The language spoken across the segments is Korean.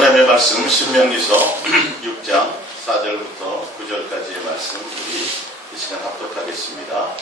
하나님의 말씀 신명기서 6장 4절부터 9절까지의 말씀 우리 이 시간 합독하겠습니다.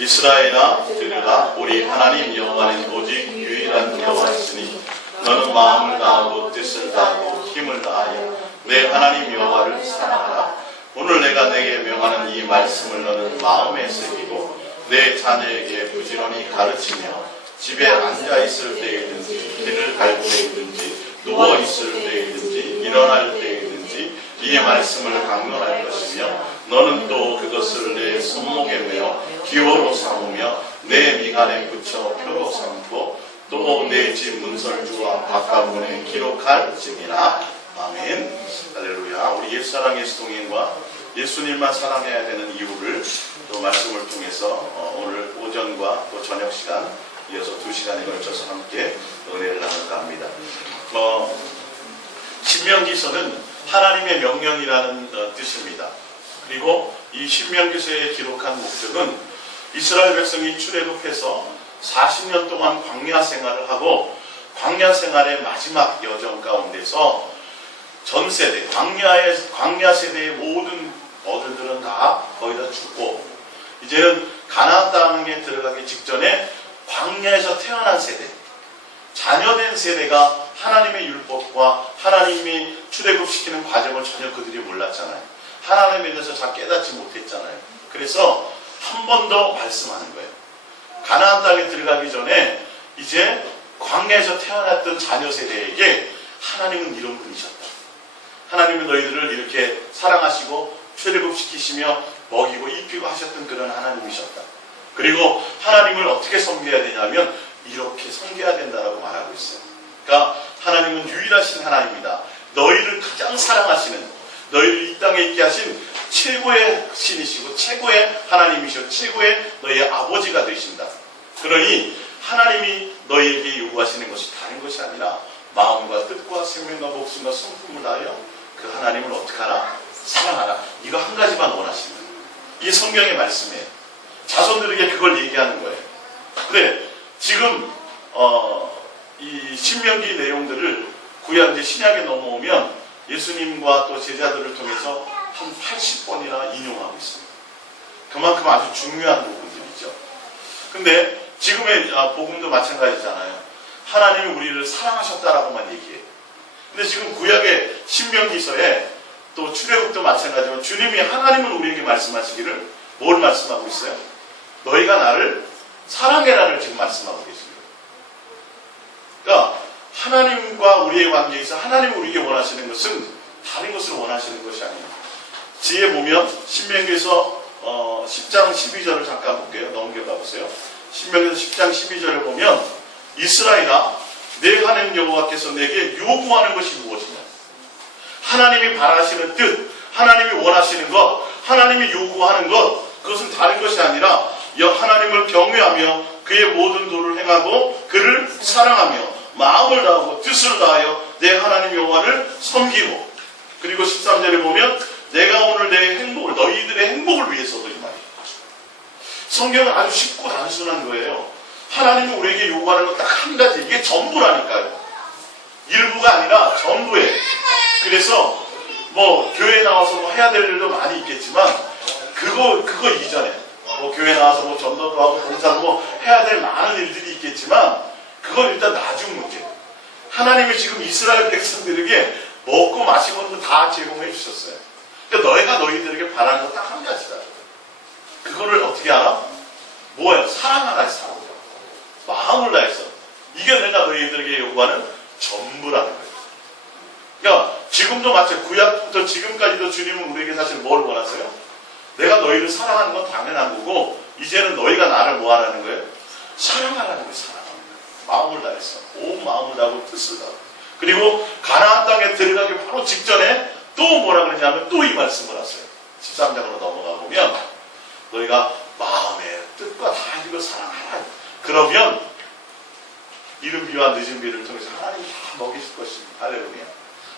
이스라엘아 들으라. 우리 하나님 여호와는 오직 유일한 여호와이시니 너는 마음을 다하고 뜻을 다하고 힘을 다하여 내 하나님 여호와를 사랑하라. 오늘 내가 내게 명하는 이 말씀을 너는 마음에 새기고 내 자녀에게 부지런히 가르치며 집에 앉아있을 때이든지 길을 갈 때이든지 누워있을 때이든지 일어날 때이든지 이 말씀을 강론할 것이며 너는 또 그것을 내 손목에 메어 기호로 삼으며 내 미간에 붙여 표로 삼고 또 내 집 문설주와 바깥문에 기록할지니라. 아멘. 할렐루야. 우리 옛사랑 예수동행과 예수님만 사랑해야 되는 이유를 또 말씀을 통해서 오늘 오전과 또 저녁 시간 이어서 2시간에 걸쳐서 함께 은혜를 나눌까 합니다. 신명기서는 하나님의 명령이라는 뜻입니다. 그리고 이 신명기서에 기록한 목적은 이스라엘 백성이 출애굽해서 40년 동안 광야 생활을 하고 광야 생활의 마지막 여정 가운데서 전 세대, 광야 세대의 모든 어른들은 다 거의 다 죽고 이제는 가나안 땅에 들어가기 직전에 광야에서 태어난 세대, 자녀된 세대가 하나님의 율법과 하나님이 출애굽시키는 과정을 전혀 그들이 몰랐잖아요. 하나님에 대해서 잘 깨닫지 못했잖아요. 그래서 한 번 더 말씀하는 거예요. 가나안 땅에 들어가기 전에 이제 광야에서 태어났던 자녀 세대에게 하나님은 이런 분이셨다. 하나님은 너희들을 이렇게 사랑하시고 출애굽시키시며 먹이고 입히고 하셨던 그런 하나님이셨다. 그리고 하나님을 어떻게 섬겨야 되냐면 이렇게 섬겨야 된다라고 말하고 있어요. 그러니까 하나님은 유일하신 하나님이다. 너희를 가장 사랑하시는, 너희를 이 땅에 있게 하신 최고의 신이시고 최고의 하나님이시고 최고의 너희의 아버지가 되신다. 그러니 하나님이 너희에게 요구하시는 것이 다른 것이 아니라 마음과 뜻과 생명과 목숨과 성품을 다하여 그 하나님을 어떻게 하라? 사랑하라. 이거 한 가지만 원하시는 거예요. 이게 성경의 말씀이에요. 자손들에게 그걸 얘기하는 거예요. 근데 지금 이 신명기 내용들을 구약 이제 신약에 넘어오면 예수님과 또 제자들을 통해서 한 80번이나 인용하고 있습니다. 그만큼 아주 중요한 부분들이죠. 근데 지금의 복음도 마찬가지잖아요. 하나님이 우리를 사랑하셨다라고만 얘기해요. 근데 지금 구약의 신명기서에 또 출애굽도 마찬가지지만 주님이 하나님은 우리에게 말씀하시기를 뭘 말씀하고 있어요? 너희가 나를 사랑해라를 지금 말씀하고 계십니다. 그러니까 하나님과 우리의 관계에서 하나님이 우리에게 원하시는 것은 다른 것을 원하시는 것이 아니에요. 뒤에 보면 신명기에서 10장 12절을 잠깐 볼게요. 넘겨가 보세요. 신명기에서 10장 12절을 보면 이스라엘아 내 하나님 여호와께서 내게 요구하는 것이 무엇이냐. 하나님이 바라시는 뜻, 하나님이 원하시는 것, 하나님이 요구하는 것, 그것은 다른 것이 아니라 하나님을 경외하며 그의 모든 도를 행하고 그를 사랑하며 마음을 다하고 뜻을 다하여 내 하나님 여호와를 섬기고, 그리고 13절에 보면 내가 오늘 내 행복을, 너희들의 행복을 위해서도 이 말이에요. 성경은 아주 쉽고 단순한 거예요. 하나님이 우리에게 요구하는 건 딱 한 가지, 이게 전부라니까요. 일부가 아니라 전부예요. 그래서 뭐 교회에 나와서 뭐 해야 될 일도 많이 있겠지만 그거 이전에 뭐 교회 나와서 뭐 전도도 하고 봉사도 뭐 해야 될 많은 일들이 있겠지만 그건 일단 나중 문제. 하나님이 지금 이스라엘 백성들에게 먹고 마시고 다 제공해 주셨어요. 그러니까 너희가 너희들에게 바라는 건 딱 한 가지다. 그거를 어떻게 알아? 뭐예요? 사랑하라, 사랑. 마음을 다해서. 이게 내가 너희들에게 요구하는 전부라는 거예요. 그러니까 지금도 마찬가지, 구약부터 지금까지도 주님은 우리에게 사실 뭘 원하세요? 내가 너희를 사랑하는 건 당연한 거고 이제는 너희가 나를 뭐 하라는 거예요? 사랑하라는 거예요. 사랑하는 거예요. 마음을 다해서. 온 마음을 다하고 뜻을 다하고. 그리고 가나안 땅에 들어가기 바로 직전에 또 뭐라 그러냐면 또 이 말씀을 하세요. 13장으로 넘어가 보면 너희가 마음의 뜻과 다하기로 사랑하라. 그러면 이른 비와 늦은 비를 통해서 하나님이 다 먹이실 것입니다. 할렐루야.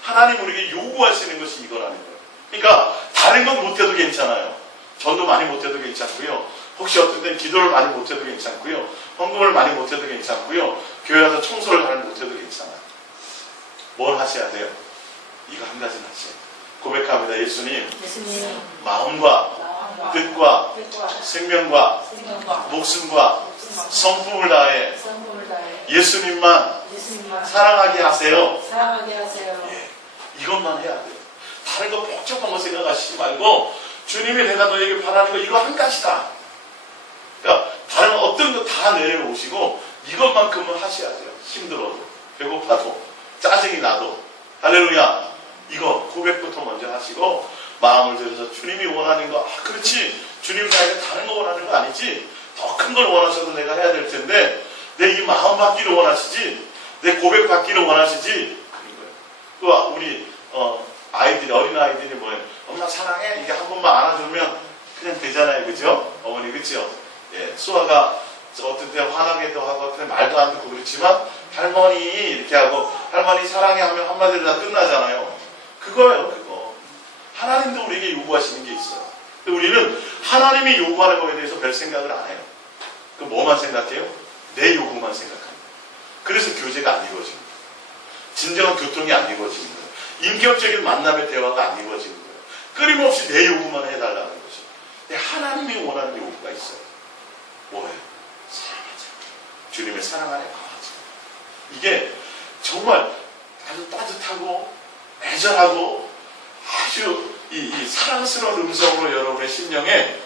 하나님 우리에게 요구하시는 것이 이거라는 거예요. 그러니까 다른 건 못해도 괜찮아요. 전도 많이 못해도 괜찮고요. 혹시 어떤 때는 기도를 많이 못해도 괜찮고요. 헌금을 많이 못해도 괜찮고요. 교회 가서 청소를 잘 못해도 괜찮아요. 뭘 하셔야 돼요? 이거 한 가지는 하세요. 고백합니다. 예수님, 예수님 마음과 마음과 뜻과 뜻과 생명과 생명과 목숨과 성품을 다해 성품을 다해 예수님만 예수님만 사랑하게 하세요. 사랑하게 하세요. 예, 이것만 해야 돼요. 다른 거 복잡한 거 생각하시지 말고 주님이 내가 너에게 바라는 거 이거 한 가지다. 그러니까 다른 어떤 거 다 내려놓으시고 이것만큼은 하셔야 돼요. 힘들어도 배고파도 짜증이 나도 할렐루야. 이거 고백부터 먼저 하시고 마음을 들여서 주님이 원하는 거 그렇지 주님 나에게 다른 거 원하는 거 아니지 더 큰 걸 원하셔도 내가 해야 될 텐데 내 이 마음 받기를 원하시지 내 고백 받기를 원하시지 그런 거예요. 또 우리 아이들이 어린 아이들이 뭐예요? 엄마 사랑해 이게 한 번만 안아주면 그냥 되잖아요, 그죠? 어머니 그죠? 예, 수아가 어떤 때 화나게도 하고 어떤 때 말도 안 듣고 그렇지만 할머니 이렇게 하고 할머니 사랑해 하면 한마디로 다 끝나잖아요. 그거예요, 그거. 하나님도 우리에게 요구하시는 게 있어요. 근데 우리는 하나님이 요구하는 거에 대해서 별 생각을 안 해요. 그 뭐만 생각해요? 내 요구만 생각합니다. 그래서 교제가 안 이루어집니다. 진정한 교통이 안 이루어지는 거예요. 인격적인 만남의 대화가 안 이루어지는 거예요. 끊임없이 내 요구만 해달라는 거죠. 근데 하나님이 원하는 요구가 있어요. 뭐예요? 사랑하자. 주님의 사랑 안에 거하자. 이게 정말 아주 따뜻하고 애절하고 아주 이 사랑스러운 음성으로 여러분의 심령에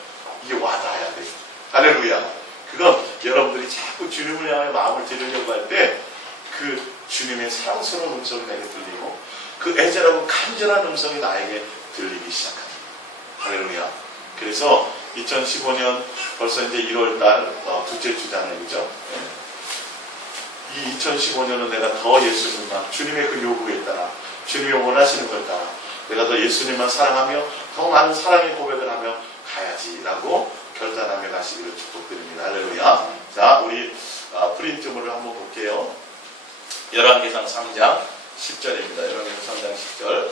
이게 와닿아야 돼요. 할렐루야. 그건 여러분들이 자꾸 주님을 향해 마음을 들으려고 할 때 그 주님의 사랑스러운 음성이 내게 들리고 그 애절하고 간절한 음성이 나에게 들리기 시작합니다. 할렐루야. 그래서 2015년 벌써 이제 1월달 둘째 주잖아요. 그죠? 이 2015년은 내가 더 예수님만 주님의 그 요구에 따라 주님이 원하시는 걸 따라 내가 더 예수님만 사랑하며 더 많은 사랑의 고백을 하며 가야지라고 결단하며 가시기를 축복드립니다. 할렐루야. 자, 우리 프린트물을 한번 볼게요. 열왕기상 3장 10절입니다. 열왕기상 3장 10절.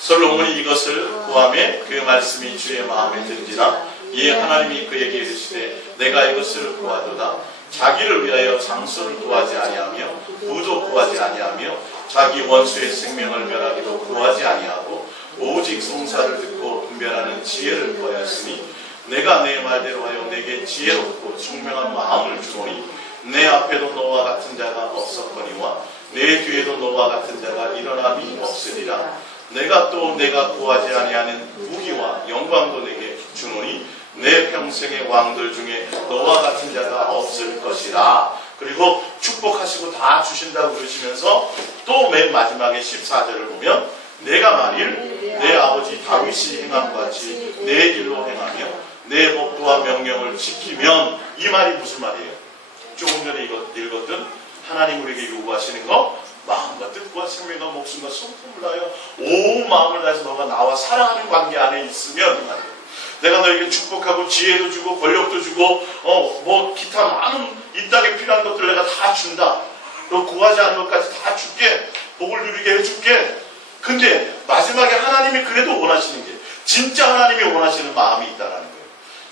솔로몬이 이것을 구하매 그 말씀이 주의 마음에 든지라 이에 하나님이 그에게 이르시되 내가 이것을 구하도다. 자기를 위하여 장수를 구하지 아니하며 부도 구하지 아니하며 자기 원수의 생명을 멸하기도 구하지 아니하고 오직 송사를 듣고 분별하는 지혜를 구하였으니 내가 내 말대로 하여 내게 지혜롭고 총명한 마음을 주노니 내 앞에도 너와 같은 자가 없었거니와 내 뒤에도 너와 같은 자가 일어남이 없으리라. 내가 또 내가 구하지 아니하는 무기와 영광도 내게 주노니 내 평생의 왕들 중에 너와 같은 자가 없을 것이라. 그리고 축복하시고 다 주신다고 그러시면서 또 맨 마지막에 14절을 보면 내가 만일 내 아버지 다윗이 행함과 같이 내 길로 행하며 내 법도와 명령을 지키면 이 말이 무슨 말이에요? 조금 전에 읽었던 하나님 우리에게 요구하시는 거 마음과 뜻과 생명과 목숨과 성품을 다하여 온 마음을 다해서 너가 나와 사랑하는 관계 안에 있으면 말이에요. 내가 너에게 축복하고 지혜도 주고 권력도 주고 뭐 기타 많은 이 땅에 필요한 것들 내가 다 준다. 너 구하지 않은 것까지 다 줄게. 복을 누리게 해줄게. 근데 마지막에 하나님이 그래도 원하시는 게 진짜 하나님이 원하시는 마음이 있다는 거예요.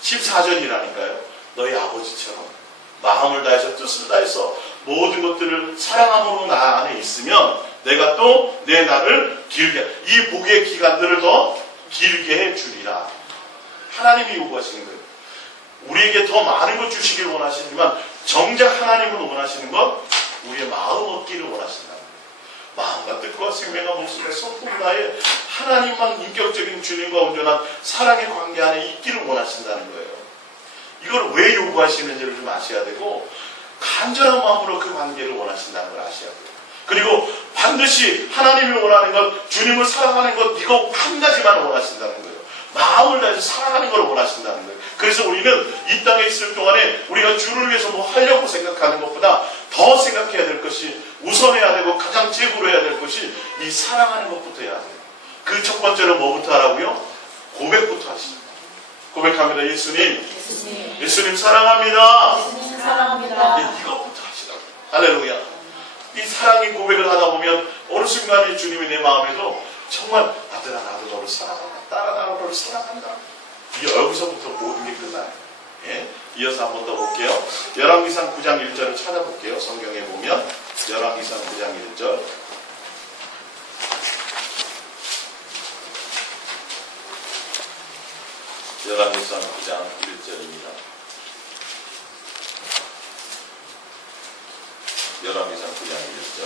14절이라니까요. 너희 아버지처럼 마음을 다해서 뜻을 다해서 모든 것들을 사랑함으로 나 안에 있으면 내가 또 내 날을 길게 이 복의 기간들을 더 길게 해주리라. 하나님이 요구하시는 거예요. 우리에게 더 많은 것 주시길 원하시지만 정작 하나님은 원하시는 것 우리의 마음 얻기를 원하신다. 마음과 뜻과 생명과 목숨과 성품을 다해 하나님만 인격적인 주님과 온전한 사랑의 관계 안에 있기를 원하신다는 거예요. 이걸 왜 요구하시는지를 좀 아셔야 되고 간절한 마음으로 그 관계를 원하신다는 걸 아셔야 돼요. 그리고 반드시 하나님이 원하는 것, 주님을 사랑하는 것 이거 한 가지만 원하신다는 거예요. 마음을 다해서 사랑하는 걸 원하신다는 거예요. 그래서 우리는 이 땅에 있을 동안에 우리가 주를 위해서 뭐 하려고 생각하는 것보다 더 생각해야 될 것이 우선해야 되고 가장 최고로 해야 될 것이 이 사랑하는 것부터 해야 돼요. 그 첫 번째로 뭐부터 하라고요? 고백부터 하십니다. 고백합니다. 예수님 사랑합니다. 예수님 사랑합니다. 이것부터 하시라고. 할렐루야. 이 사랑의 고백을 하다 보면 어느 순간에 주님이 내 마음에도 정말 아들아 나도 너를 사랑한다. 딸아 나도 너를 사랑한다. 여기서부터 모든 게 끝나요. 예? 이어서 한 번 더 볼게요. 열왕기상 9장 1절을 찾아볼게요. 성경에 보면 열왕기상 9장 1절 열왕기상 9장 1절입니다. 열왕기상 9장 1절.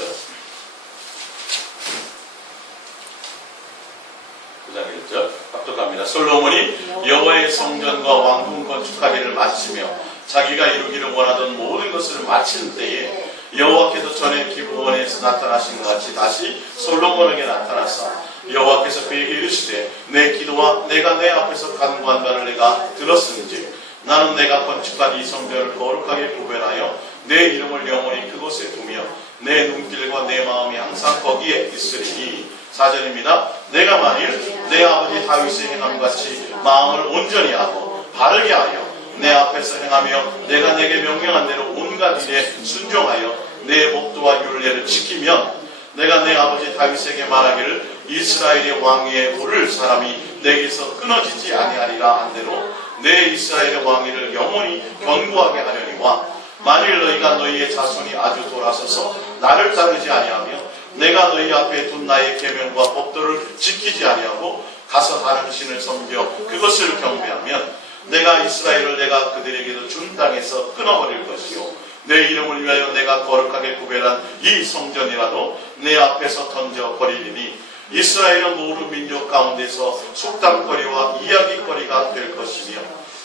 9장 1절 합독합니다. 솔로몬이 여호와의 성전과 왕궁 건축하기를 마치며 자기가 이루기를 원하던 모든 것을 마친 때에 여호와께서 전에 기브온에서 나타나신 것 같이 다시 솔로몬에게 나타나사 여호와께서 그에게 이르시되 내 기도와 내가 내 앞에서 간구한 바를 내가 들었은즉 나는 내가 건축한 이 성전을 거룩하게 구별하여 내 이름을 영원히 그곳에 두며 내 눈길과 내 마음이 항상 거기에 있으리니. 4절입니다. 내가 만일 내 아버지 다윗의 행함같이 마음을 온전히 하고 바르게 하여 내 앞에서 행하며 내가 내게 명령한 대로 온갖 일에 순종하여 내 법도와 율례를 지키면 내가 내 아버지 다윗에게 말하기를 이스라엘의 왕위에 오를 사람이 내게서 끊어지지 아니하리라 한 대로 내 이스라엘의 왕위를 영원히 견고하게 하려니와 만일 너희가 너희의 자손이 아주 돌아서서 나를 따르지 아니하며 내가 너희 앞에 둔 나의 계명과 법도를 지키지 아니하고 가서 다른 신을 섬겨 그것을 경배하면 내가 이스라엘을 내가 그들에게도 준 땅에서 끊어버릴 것이요 내 이름을 위하여 내가 거룩하게 구별한 이 성전이라도 내 앞에서 던져버리리니 이스라엘은 모든 민족 가운데서 속담거리와 이야기거리가 될 것이며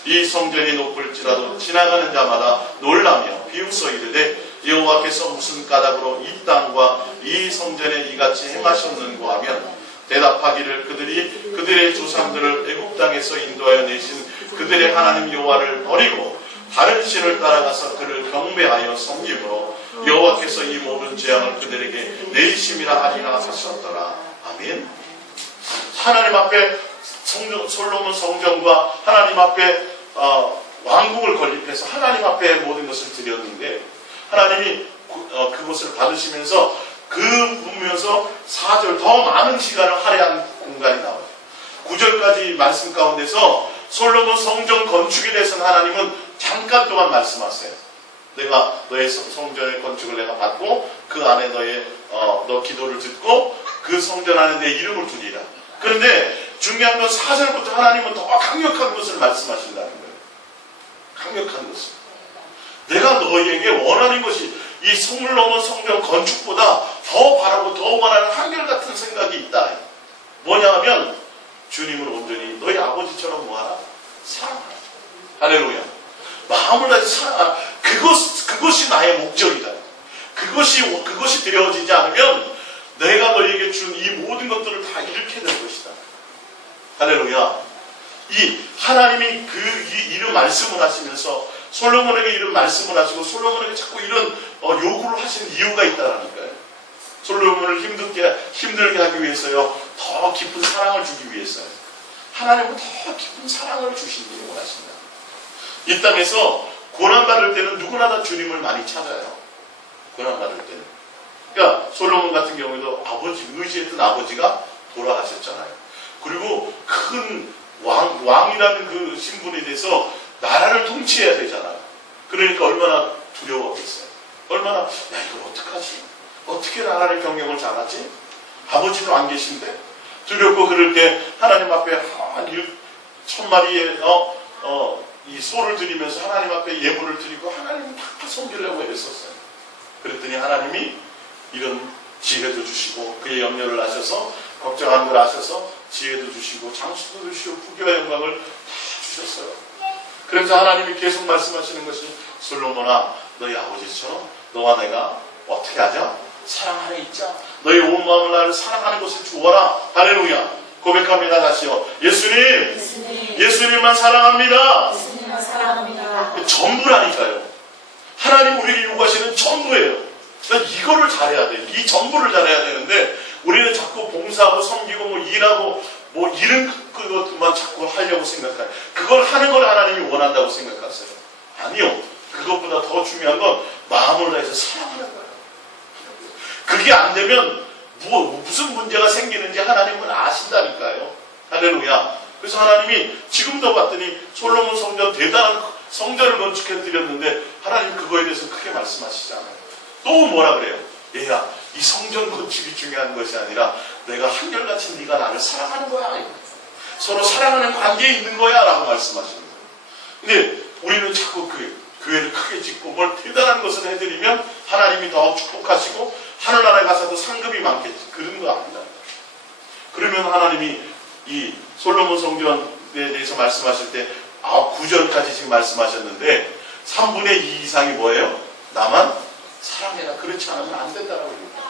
이 성전이 높을지라도 지나가는 자마다 놀라며 비웃어 이르되 여호와께서 무슨 까닭으로 이 땅과 이 성전에 이같이 행하셨는고 하면 대답하기를 그들이 그들의 조상들을 애굽 땅에서 인도하여 내신 그들의 하나님 여호와를 버리고 다른 신을 따라가서 그를 경배하여 섬김으로 여호와께서 이 모든 재앙을 그들에게 내리심이라 하리라 하셨더라. 아멘. 하나님 앞에 솔로몬 성전과 하나님 앞에 왕궁을 건립해서 하나님 앞에 모든 것을 드렸는데 하나님이 그것을 받으시면서 그 보면서 4절 더 많은 시간을 할애한 공간이 나와요. 9절까지 말씀 가운데서 솔로몬 성전 건축에 대해서는 하나님은 잠깐 동안 말씀하세요. 내가 너의 성전의 건축을 내가 받고 그 안에 너 기도를 듣고 그 성전 안에 내 이름을 두리라. 그런데 중요한 건 4절부터 하나님은 더 강력한 것을 말씀하신다는 거예요. 강력한 것을. 내가 너희에게 원하는 것이 이 솔로몬 성전 건축보다 더 바라고 더 원하는 한결같은 생각이 있다. 뭐냐 하면 주님을 온전히 너희 아버지처럼 뭐하라? 사랑하라. 할렐루야. 마음을 다해서 사랑하라. 그것이 나의 목적이다. 그것이 되어지지 않으면 내가 너희에게 준 이 모든 것들을 다 잃게 될 것이다. 할렐루야. 이 하나님이 이 이런 말씀을 하시면서 솔로몬에게 이런 말씀을 하시고 솔로몬에게 자꾸 이런 요구를 하시는 이유가 있다라니까요. 솔로몬을 힘들게 하기 위해서요. 더 깊은 사랑을 주기 위해서요. 하나님은 더 깊은 사랑을 주시기를 원하신다. 이 땅에서 고난받을 때는 누구나 다 주님을 많이 찾아요. 고난받을 때는. 그러니까 솔로몬 같은 경우에도 의지했던 아버지가 돌아가셨잖아요. 그리고 큰 왕이라는 그 신분에 대해서 나라를 통치해야 되잖아요. 그러니까 얼마나 두려워하겠어요. 얼마나 이거 어떡하지? 어떻게 나라를 경영을 잘하지? 아버지도 안 계신데? 두렵고 그럴 때 하나님 앞에 한 1000마리의 이 소를 드리면서 하나님 앞에 예물을 드리고 하나님을 다 섬기려고 애썼어요. 그랬더니 하나님이 이런 지혜도 주시고 그의 염려를 하셔서 걱정하는 걸 아셔서 지혜도 주시고 장수도 주시고 부귀와 영광을 다 주셨어요. 그래서 하나님이 계속 말씀하시는 것이 솔로몬아 너희 아버지처럼 너와 내가 어떻게 하자? 사랑 안에 있자. 너희 온 마음을 나를 사랑하는 것을 주어라. 할렐루야. 고백합니다. 다시요. 예수님만 사랑합니다. 예수님만 사랑합니다. 전부라니까요. 하나님 우리에게 요구하시는 전부예요. 그러니까 이거를 잘해야 돼요. 이 전부를 잘해야 되는데 우리는 자꾸 봉사하고 섬기고 일하고 이런 것만 자꾸 하려고 생각해요. 그걸 하는 걸 하나님이 원한다고 생각하세요. 아니요. 그것보다 더 중요한 건 마음을 다해서 사랑하는 거예요. 그게 안 되면 무슨 문제가 생기는지 하나님은 아신다니까요. 할렐루야. 그래서 하나님이 지금도 봤더니 솔로몬 성전 대단한 성전을 건축해 드렸는데 하나님 그거에 대해서 크게 말씀하시잖아요. 또 뭐라 그래요? 얘야, 이 성전 건축이 중요한 것이 아니라 내가 한결같이 네가 나를 사랑하는 거야. 서로 사랑하는 관계에 있는 거야 라고 말씀하시는 거예요. 근데 우리는 자꾸 교회를 크게 짓고 뭘 대단한 것을 해드리면 하나님이 더 축복하시고 하늘나라에 가서도 상급이 많겠지. 그런 거 아니다. 그러면 하나님이 이 솔로몬 성전에 대해서 말씀하실 때 9절까지 지금 말씀하셨는데 3분의 2 이상이 뭐예요? 나만 사랑해라. 그렇지 않으면 안 된다라고 얘기합니다.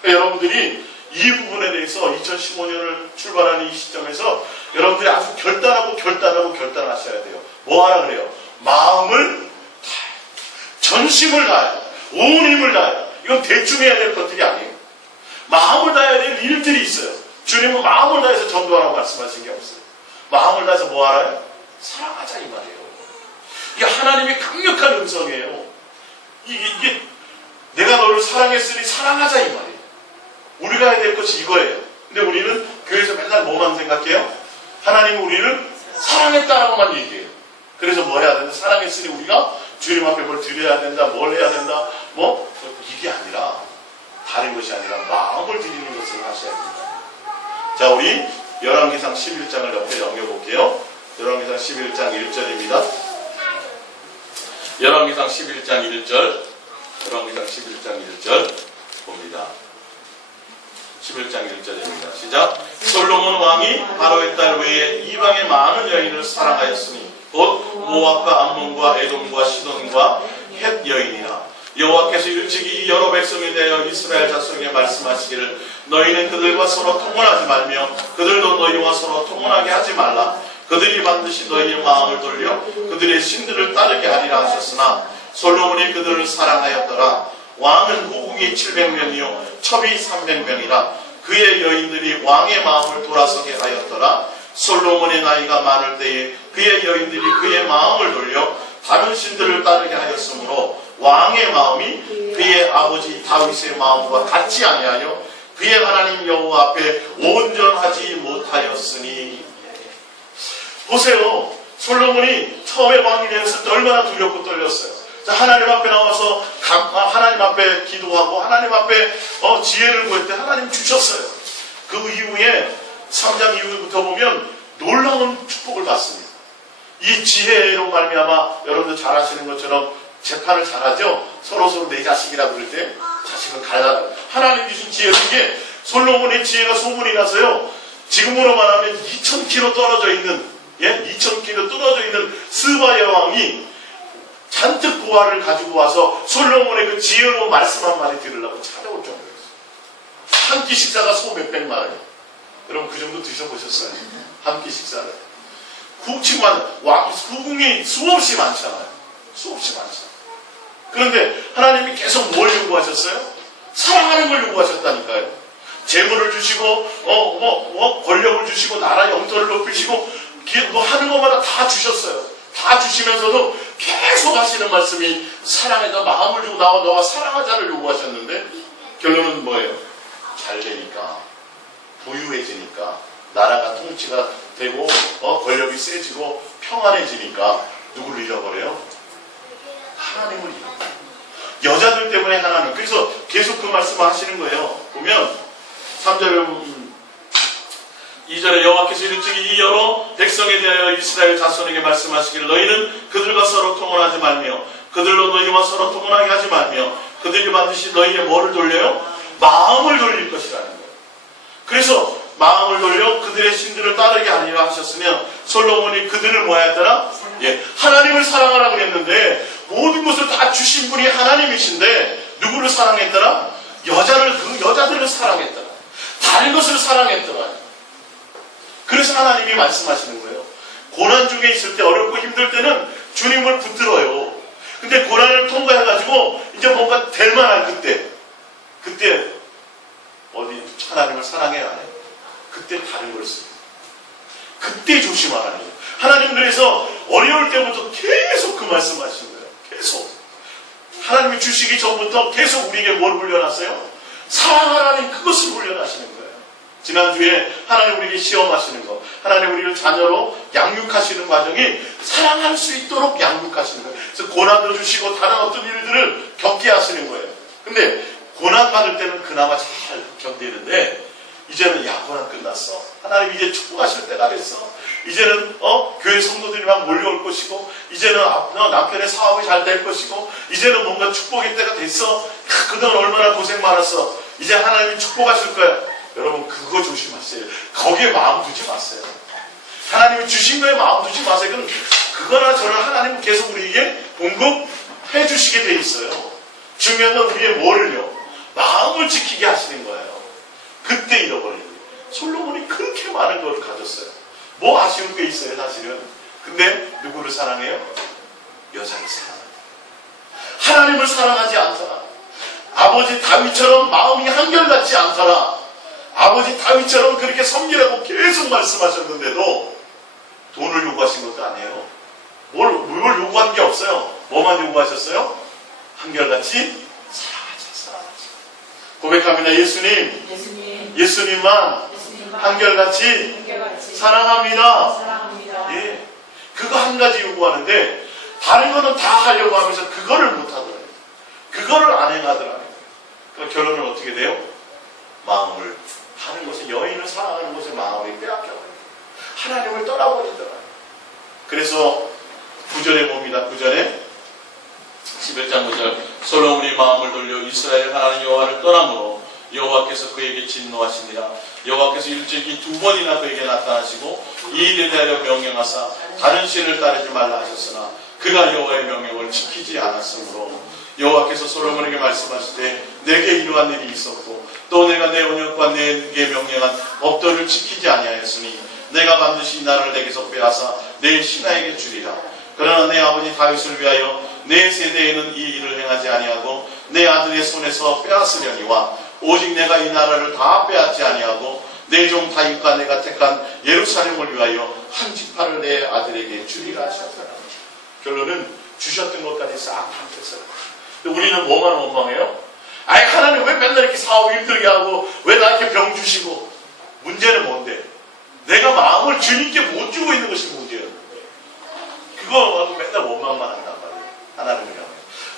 그러니까 여러분들이 이 부분에 대해서 2015년을 출발하는 이 시점에서 여러분들이 아주 결단하셔야 돼요. 뭐 하라 그래요? 마음을 전심을 다해, 온 힘을 다해. 이건 대충 해야 될 것들이 아니에요. 마음을 다해야 될 일들이 있어요. 주님은 마음을 다해서 전도하라고 말씀하신 게 없어요. 마음을 다해서 뭐 하라요? 사랑하자 이 말이에요. 이게 하나님의 강력한 음성이에요. 이게 내가 너를 사랑했으니 사랑하자 이 말이에요. 우리가 해야 될 것이 이거예요. 근데 우리는 교회에서 맨날 뭐만 생각해요? 하나님은 우리를 사랑했다라고만 얘기해요. 그래서 뭐 해야 된다? 사랑했으니 우리가 주님 앞에 뭘 드려야 된다, 뭘 해야 된다, 이게 아니라, 다른 것이 아니라 마음을 드리는 것을 하셔야 됩니다. 자, 우리 열왕기상 11장을 옆에 넘겨볼게요. 열왕기상 11장 1절입니다. 열왕기상 11장 1절. 열왕기상 11장 1절 봅니다. 11장 1절입니다. 시작. 솔로몬 왕이 바로의 딸 외에 이방의 많은 여인을 사랑하였으니 곧 모압과 암몬과 에돔과 시돈과 헷 여인이라. 여호와께서 일찍이 여러 백성에 대하여 이스라엘 자손에게 말씀하시기를 너희는 그들과 서로 통혼하지 말며 그들도 너희와 서로 통혼하게 하지 말라. 그들이 반드시 너희의 마음을 돌려 그들의 신들을 따르게 하리라 하셨으나 솔로몬이 그들을 사랑하였더라. 왕은 호국이 700명이요 첩이 300명이라. 그의 여인들이 왕의 마음을 돌아서게 하였더라. 솔로몬의 나이가 많을 때에 그의 여인들이 그의 마음을 돌려 다른 신들을 따르게 하였으므로 왕의 마음이 그의 아버지 다윗의 마음과 같지 아니하여 그의 하나님 여호와 앞에 온전하지 못하였으니. 보세요. 솔로몬이 처음에 왕이 되었을 때 얼마나 두렵고 떨렸어요. 하나님 앞에 나와서 하나님 앞에 기도하고 하나님 앞에 지혜를 구할 때 하나님 주셨어요. 그 이후에 3장 이후부터 보면 놀라운 축복을 받습니다. 이 지혜로 말미암아 여러분들 잘 아시는 것처럼 재판을 잘하죠. 서로 내 자식이라 그럴 때 자식을 갈라. 하나님 주신 지혜 중에 솔로몬의 지혜가 소문이 나서요. 지금으로 말하면 2000km 떨어져 있는 2000km 떨어져 있는 스바야 왕이 잔뜩 보화를 가지고 와서 솔로몬의 그 지혜로운 말씀 한 마디 들으려고 찾아올 정도였어요. 한 끼 식사가 소 몇백만 원이에요. 여러분 그 정도 드셔보셨어요? 한 끼 식사를. 후궁이 수없이 많잖아요. 수없이 많잖아요. 그런데 하나님이 계속 뭘 요구하셨어요? 사랑하는 걸 요구하셨다니까요. 재물을 주시고 권력을 주시고 나라 영토를 높이시고 하는 것마다 다 주셨어요. 다 주시면서도 계속 하시는 말씀이 사랑에다 마음을 주고 너와 사랑하자를 요구하셨는데 결론은 뭐예요? 잘 되니까 부유해지니까 나라가 통치가 되고 권력이 세지고 평안해지니까 누구를 잃어버려요? 하나님을 잃어버려요. 여자들 때문에 하나님. 그래서 계속 그 말씀을 하시는 거예요. 보면 3절에 2절에 여호와께서 일찍이 이 여러 백성에 대하여 이스라엘 자손에게 말씀하시기를 너희는 그들과 서로 통혼하지 말며 그들로 너희와 서로 통혼하게 하지 말며 그들이 반드시 너희의 뭐를 돌려요? 마음을 돌릴 것이라는 거예요. 그래서 마음을 돌려 그들의 신들을 따르게 하리라 하셨으면 솔로몬이 그들을 뭐 했더라? 하나님을 사랑하라 그랬는데 모든 것을 다 주신 분이 하나님이신데 누구를 사랑했더라? 그 여자들을 사랑했더라. 다른 것을 사랑했더라. 그래서 하나님이 말씀하시는 거예요. 고난 중에 있을 때 어렵고 힘들 때는 주님을 붙들어요. 근데 고난을 통과해가지고 이제 뭔가 될 만한 그때 하나님을 사랑해야 해요. 그때 다른 걸 써요. 그때 조심하라는 거예요. 하나님 그래서 어려울 때부터 계속 그 말씀하시는 거예요. 계속. 하나님이 주시기 전부터 계속 우리에게 뭘 훈련하세요? 사랑하라는 그것을 훈련하시는 거예요. 지난주에 하나님 우리에게 시험하시는 거, 하나님 우리를 자녀로 양육하시는 과정이 사랑할 수 있도록 양육하시는 거예요. 그래서 고난도 주시고 다른 어떤 일들을 겪게 하시는 거예요. 근데 고난 받을 때는 그나마 잘 견디는데 이제는 야구는 끝났어. 하나님 이제 축복하실 때가 됐어. 이제는 교회 성도들이 막 몰려올 것이고, 이제는 남편의 사업이 잘 될 것이고, 이제는 뭔가 축복의 때가 됐어. 그동안 얼마나 고생 많았어. 이제 하나님이 축복하실 거야. 여러분 그거 조심하세요. 거기에 마음 두지 마세요. 하나님이 주신 거에 마음 두지 마세요. 그거나 저나 하나님은 계속 우리에게 공급해 주시게 돼 있어요. 중요한 건 우리의 뭐를요? 마음을 지키게 하시는 거예요. 그때 잃어버리는 거예요. 솔로몬이 그렇게 많은 걸 가졌어요. 뭐 아쉬운 게 있어요, 사실은. 근데 누구를 사랑해요? 여자를 사랑해요. 하나님을 사랑하지 않더라. 아버지 다윗처럼 마음이 한결같지 않더라. 아버지 다윗처럼 그렇게 섬기라고 계속 말씀하셨는데도 돈을 요구하신 것도 아니에요. 뭘 요구한 게 없어요. 뭐만 요구하셨어요? 한결같이 사랑하자. 고백합니다. 예수님만 한결같이 사랑합니다. 예, 그거 한 가지 요구하는데 다른 거는 다 하려고 하면서 그거를 못 하더라고요. 그거를 안 해가더라고요. 그럼 결론은 어떻게 돼요? 마음을 하는 것에, 여인을 사랑하는 것에 마음이 빼앗겨버려요. 하나님을 떠나버리더라고요. 그래서 9절에 봅니다. 9절에 11장 9절 솔로몬이 마음을 돌려 이스라엘 하나님 여호와를 떠남으로 여호와께서 그에게 진노하시니라. 여호와께서 일찍이 2번이나 그에게 나타나시고 이 일에 대하여 명령하사 다른 신을 따르지 말라 하셨으나 그가 여호와의 명령을 지키지 않았으므로 여호와께서 솔로몬에게 말씀하시되 내게 이러한 일이 있었고 또 내가 내 언약과 내게 명령한 법도를 지키지 아니하였으니 내가 반드시 이 나라를 내게서 빼앗아 내 신하에게 주리라. 그러나 내 아버지 다윗을 위하여 내 세대에는 이 일을 행하지 아니하고 내 아들의 손에서 빼앗으려니와 오직 내가 이 나라를 다 빼앗지 아니하고 내 종 다윗과 내가 택한 예루살렘을 위하여 한 지파를 내 아들에게 주리라 하셨더라. 결론은 주셨던 것까지 싹 함께했어요. 근데 우리는 뭐만 원망해요? 아니 하나님 왜 맨날 이렇게 사업 힘들게 하고 왜 나한테 병 주시고. 문제는 뭔데? 내가 마음을 주님께 못 주고 있는 것이 문제예요. 그거 하고 맨날 원망만 한단 말이에요. 하나님이라고.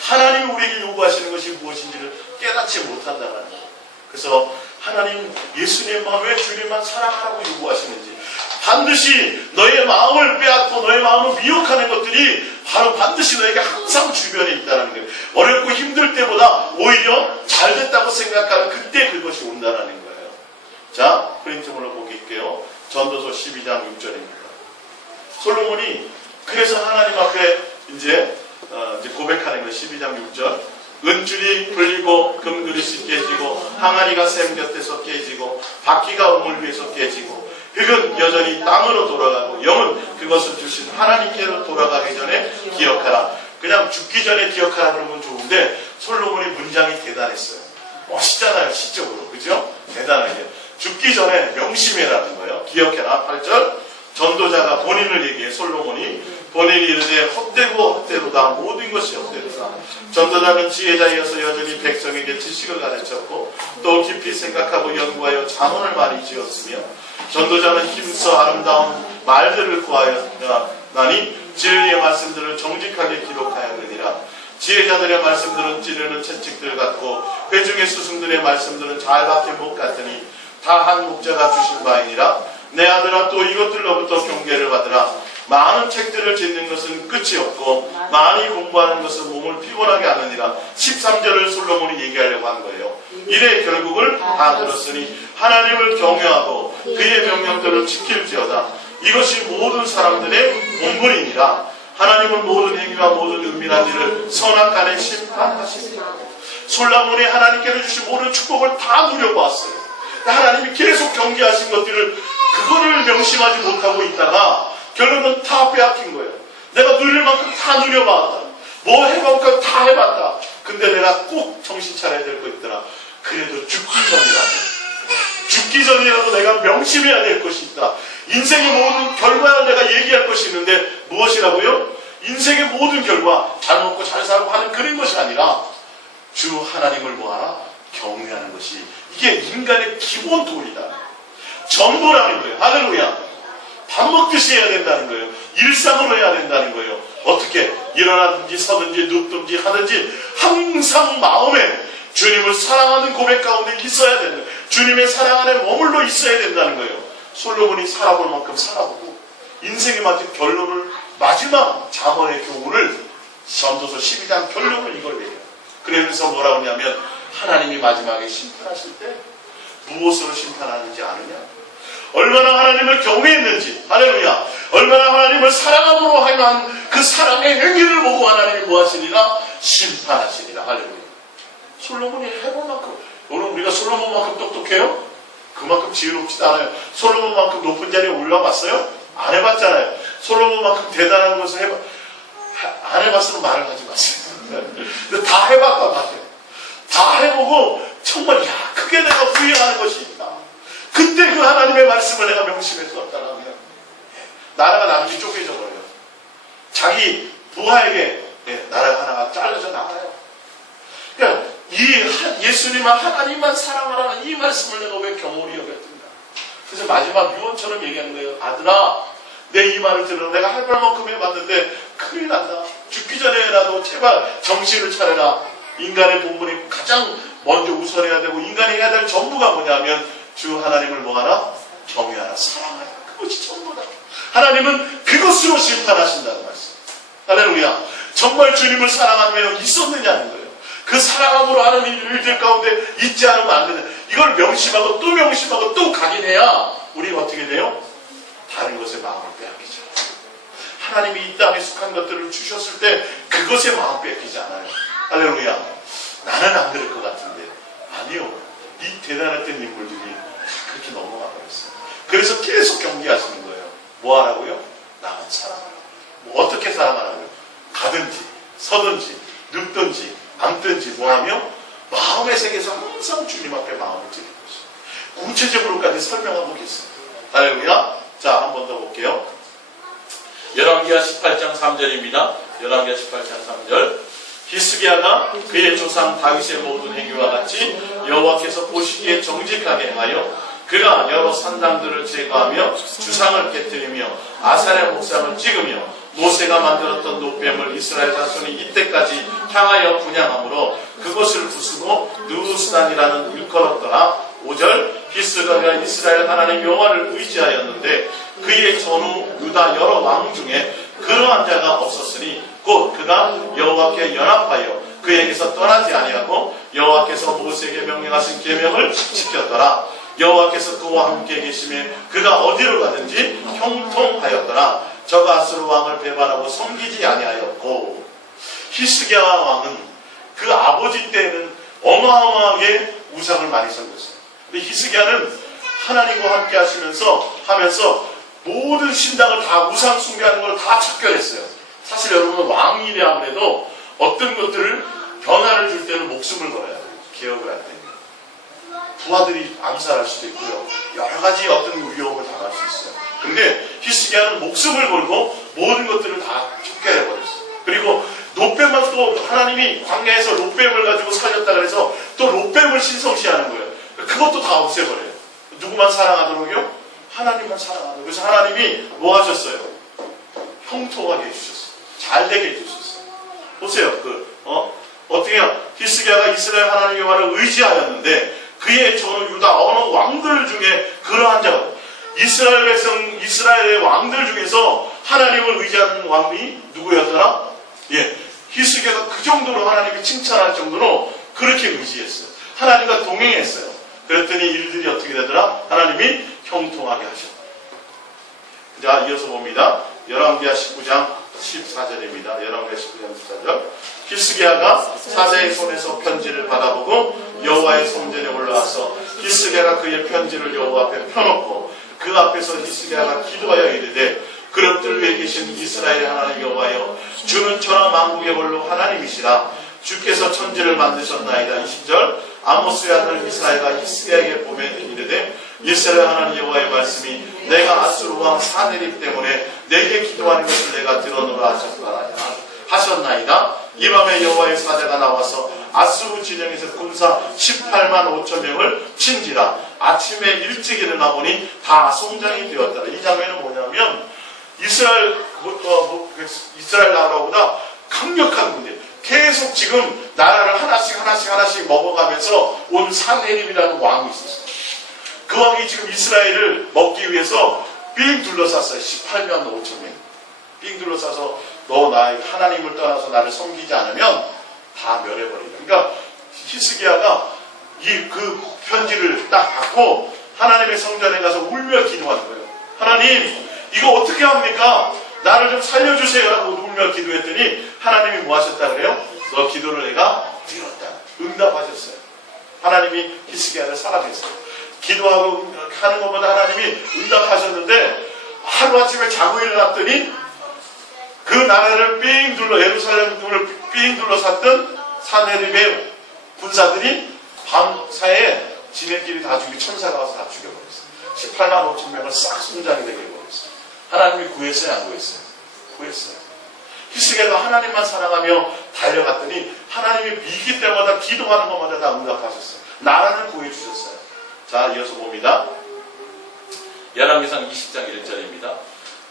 하나님이 우리에게 요구하시는 것이 무엇인지를 깨닫지 못한다는 거예요. 그래서 하나님 예수님만 왜 주님만 사랑하라고 요구하시는지, 반드시 너의 마음을 빼앗고 너의 마음을 미혹하는 것들이 바로 반드시 너에게 항상 주변에 있다는 거예요. 어렵고 힘들 때보다 오히려 잘 됐다고 생각하는 그때 그것이 온다는 거예요. 자, 프린트물로 보길게요. 전도서 12장 6절입니다. 솔로몬이 그래서 하나님 앞에 이제 고백하는 거예요. 12장 6절. 은줄이 풀리고 금그릇이 깨지고 항아리가 샘 곁에서 깨지고 바퀴가 우물 위에서 깨지고 흙은 여전히 땅으로 돌아가고 영은 그것을 주신 하나님께로 돌아가기 전에 기억하라. 그냥 죽기 전에 기억하라 그러면 좋은데 솔로몬의 문장이 대단했어요. 멋있잖아요. 시적으로. 그죠? 대단하게. 죽기 전에 명심해라는 거예요. 기억해라. 8절. 전도자가 본인을 얘기해. 솔로몬이 본인이 이르되 헛되고다 모든 것이 헛되도다. 전도자는 지혜자이어서 여전히 백성에게 지식을 가르쳤고 또 깊이 생각하고 연구하여 자문을 많이 지었으며 전도자는 힘써 아름다운 말들을 구하였나니 진리의 말씀들을 정직하게 기록하였느니라. 지혜자들의 말씀들은 찌르는 채찍들 같고 회중의 스승들의 말씀들은 잘 박힌 목 같으니 다 한 목자가 주신 바이니라. 내 아들아 또 이것들로부터 경계를 받으라. 많은 책들을 짓는 것은 끝이 없고 많이 공부하는 것은 몸을 피곤하게 하느니라. 13절을 솔로몬이 얘기하려고 한 거예요. 이래 결국을 다 들었으니 하나님을 경외하고 그의 명령들을 지킬지어다. 이것이 모든 사람들의 본분이니라. 하나님은 모든 행위와 모든 은밀한 일을 선악간에 심판하시니라. 솔로몬이 하나님께로 주신 모든 축복을 다 누려보았어요. 하나님이 계속 경계하신 것들을 그거를 명심하지 못하고 있다가 결론은 다 빼앗긴 거예요. 내가 누릴 만큼 다 누려봤다. 뭐 해볼 건 다 해봤다. 근데 내가 꼭 정신 차려야 될 거 있더라. 그래도 죽기 전이라도 내가 명심해야 될 것이 있다. 인생의 모든 결과를 내가 얘기할 것이 있는데 무엇이라고요? 인생의 모든 결과 잘 먹고 잘 살고 하는 그런 것이 아니라 주 하나님을 뭐하라? 경외하는 것이 이게 인간의 기본 도리다. 전부라는 거예요. 할렐루야. 밥 먹듯이 해야 된다는 거예요. 일상으로 해야 된다는 거예요. 어떻게 일어나든지 서든지 눕든지 하든지 항상 마음에 주님을 사랑하는 고백 가운데 있어야 되는, 주님의 사랑 안에 머물러 저절로 있어야 된다는 거예요. 솔로몬이 살아볼 만큼 살아보고 인생의 마지막 잠언의 교훈을 전도서 12장 결론을 이걸 내요. 그러면서 뭐라고 하냐면 하나님이 마지막에 심판하실 때 무엇으로 심판하는지 아느냐? 얼마나 하나님을 경외했는지, 할렐루야, 얼마나 하나님을 사랑함으로 행한 그 사랑의 행위를 보고 하나님이 뭐하시리라? 심판하시리라. 할렐루야. 솔로몬이 해볼 만큼, 여러분 우리가 솔로몬만큼 똑똑해요? 그만큼 지혜롭지도 않아요. 솔로몬만큼 높은 자리에 올라갔어요? 안 해봤잖아요. 솔로몬만큼 대단한 것을 안 해봤으면 말을 하지 마세요. 근데 다 해봤단 말이에요. 다 해보고 정말 크게 내가 후회하는 것이 있다. 그때 그 하나님의 말씀을 내가 명심했었다라면 나라가 나중에 쪼개져 버려요. 자기 부하에게 나라가 하나가 잘려져 나가요. 그러니까 예수님만 하나님만 사랑하라는 이 말씀을 내가 왜 경홀히 여겼던가. 그래서 마지막 유언처럼 얘기하는 거예요. 아들아, 내 이 말을 들으면 내가 할 말만큼 해봤는데 큰일 난다. 죽기 전에라도 제발 정신을 차려라. 인간의 본분이 가장 먼저 우선해야 되고 인간이 해야 될 전부가 뭐냐면 주 하나님을 뭐하라? 경외하라, 사랑하라. 그것이 전부다. 하나님은 그것으로 심판하신다는 말씀. 할렐루야. 정말 주님을 사랑하며 있었느냐는 거예요. 그 사랑함으로 하는 일들 가운데 있지 않으면 안 되는, 이걸 명심하고 또 명심하고 또 각인해야 우리가 어떻게 돼요? 다른 것에 마음을 빼앗기죠. 하나님이 이 땅에 속한 것들을 주셨을 때 그것에 마음 뺏기지 않아요. 할렐루야. 나는 안 그럴 것 같은데. 아니요. 이 대단했던 인물들이 그렇게 넘어가 버렸어요. 그래서 계속 경계하시는 거예요. 뭐 하라고요? 나만 사랑하라고. 뭐 어떻게 사랑하라고요? 가든지 서든지 늙든지 앉든지 뭐하며 마음의 세계에서 항상 주님 앞에 마음을 드리는 것이. 구체적으로까지 설명해보겠습니다. 할렐루야. 자, 한 번 더 볼게요. 열왕기하 18장 3절입니다. 열왕기하 18장 3절. 히스기야가 그의 조상 다윗의 모든 행위와 같이 여호와께서 보시기에 정직하게 하여 그가 여러 산당들을 제거하며 주상을 깨뜨리며 아사랴 목상을 찍으며 모세가 만들었던 노뱀을 이스라엘 자손이 이때까지 향하여 분향함으로 그것을 부수고 느우스단이라는 일컬었더라. 5절. 히스기야가 이스라엘 하나님 여호와를 의지하였는데 그의 전후 유다 여러 왕 중에 그러한 자가 없었으니 곧 그가 여호와께 연합하여 그에게서 떠나지 아니하고 여호와께서 모세에게 명령하신 계명을 지켰더라. 여호와께서 그와 함께 계심에 그가 어디로 가든지 형통하였더라. 저가 아수르 왕을 배반하고 섬기지 아니하였고. 히스기야 왕은 그 아버지 때에는 어마어마하게 우상을 많이 섬겼어요. 근데 히스기야는 하나님과 함께 하면서 모든 신당을 다 우상 숭배하는 걸 다 척결했어요. 사실 여러분 왕이라 아무래도 어떤 것들을 변화를 줄 때는 목숨을 걸어야 돼요. 개혁을 할 때. 부하들이 암살할 수도 있고요. 여러 가지 어떤 위험을 당할 수 있어요. 근데 히스기야는 목숨을 걸고 모든 것들을 다 척결해버렸어요. 그리고 롯뱀만 또 하나님이 광야에서 롯뱀을 가지고 살렸다 그래서 또 롯뱀을 신성시하는 거예요. 그것도 다 없애버려요. 누구만 사랑하도록요? 하나님만 사랑하도록. 그래서 하나님이 뭐 하셨어요? 형통하게 해주셨어요. 잘되게 해주셨어요. 보세요. 어떻게요? 히스기야가 이스라엘 하나님 여호와를 의지하였는데 그의 전후 유다 어느 왕들 중에 그러한 자가 이스라엘의 왕들 중에서 하나님을 의지하는 왕이 누구였더라? 히스기야가 그 정도로 하나님이 칭찬할 정도로 그렇게 의지했어요. 하나님과 동행했어요. 그랬더니 일들이 어떻게 되더라? 하나님이 형통하게 하셨다. 자, 이어서 봅니다. 열왕기하 19장 14절입니다. 열왕기하 19장 14절. 히스기야가 사자의 손에서 편지를 받아보고 여호와의 성전에 올라와서 히스기야가 그의 편지를 여호와 앞에 펴놓고 그 앞에서 히스기야가 기도하여 이르되 그릇들 위에 계신 이스라엘 하나님 여호와여, 주는 천하 만국의 원로 하나님이시라. 주께서 천지를 만드셨나이다. 20절. 아모스의 아들 이스라엘과 히스기야에게 보매 이르되 이스라엘 하나님 여호와의 말씀이 내가 아수르 왕 사네립 때문에 내게 기도하는 것을 내가 들어노라 하셨나이다. 이 밤에 여호와의 사자가 나와서 아수르 진영에서 군사 18만 5천 명을 친지라. 아침에 일찍 일어나 보니 다 송장이 되었더라. 이 장면은 뭐냐면 이스라엘 나라보다 강력한 군대, 계속 지금 나라를 하나씩 먹어가면서 온 사네립이라는 왕이 있었어요. 그 왕이 지금 이스라엘을 먹기 위해서 삥 둘러쌌어요. 18만 5천 명. 삥 둘러싸서 너 나 하나님을 떠나서 나를 섬기지 않으면 다 멸해버린다. 그러니까 히스기야가 그 편지를 딱 받고 하나님의 성전에 가서 울며 기도한 거예요. 하나님, 이거 어떻게 합니까? 나를 좀 살려주세요 라고 울며 기도했더니 하나님이 뭐 하셨다 그래요? 너 기도를 내가 들었다. 응답하셨어요. 하나님이 히스기야를 살아냈어요. 기도하고 하는 것보다 하나님이 응답하셨는데 하루아침에 자고 일어났더니 그 나라를 삥 둘러 예루살렘을 삥 둘러쌌던 사내립의 군사들이 밤사이에 지네끼리 다 죽이 천사가 와서 다 죽여버렸어요. 18만 5천 명을 싹 순장이 되게 해버렸어요. 하나님이 구했어요? 안 구했어요? 구했어요. 히스기야가 하나님만 사랑하며 달려갔더니 하나님이 위기 때마다 기도하는 것마다 다 응답하셨어요. 나라를 구해주셨어요. 자, 이어서 봅니다. 열왕기상 20장 1절입니다.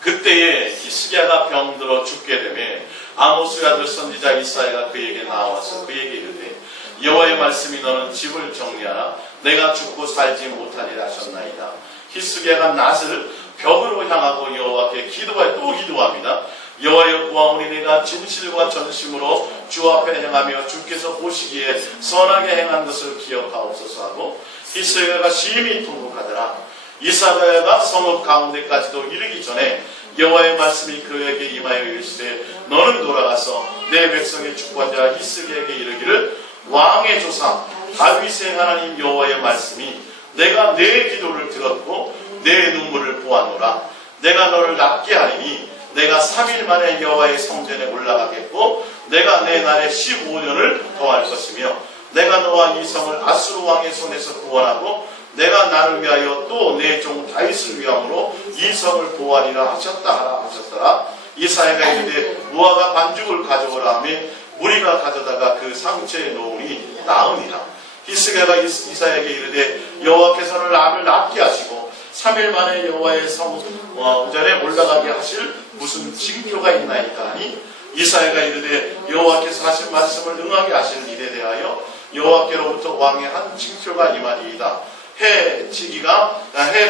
그때에 히스기야가 병들어 죽게 되매 아모스의 아들 선지자 이사야가 그에게 나와서 그에게 이르되 여호와의 말씀이 너는 집을 정리하라. 내가 죽고 살지 못하리라 하셨나이다. 히스기야가 낫을 벽으로 향하고 여호와께 또 기도합니다. 여호와여 구하오니 내가 진실과 전심으로 주 앞에 행하며 주께서 보시기에 선하게 행한 것을 기억하옵소서 하고 히스기야가 심히 통곡하더라. 이사야가 성읍 가운데까지도 이르기 전에 여호와의 말씀이 그에게 임하여 이르시되 너는 돌아가서 내 백성의 주권자 히스기야에게 이르기를 왕의 조상 다윗의 하나님 여호와의 말씀이 내가 내 기도를 들었고 내 눈물을 보았노라. 내가 너를 낫게 하리니 내가 3일 만에 여호와의 성전에 올라가겠고 내가 내 날에 15년을 더할 것이며 내가 너와 이 성을 아수르 왕의 손에서 구원하고 내가 나를 위하여 또 내 종 다윗을 위함으로 이 성을 보호하리라 하셨더라. 이사야가 이르되 무화과 반죽을 가져오라 하며 무리가 가져다가 그 상처에 놓으니 나으니라. 히스기야가 이사야에게 이르되 여호와께서는 나를 낫게 하시고 3일 만에 여호와의 성전에 올라가게 하실 무슨 징표가 있나이까 하니 이사야가 이르되 여호와께서 하신 말씀을 응하게 하실 일에 대하여 여호와께로부터 왕의 한 징표가 임하리이다. 해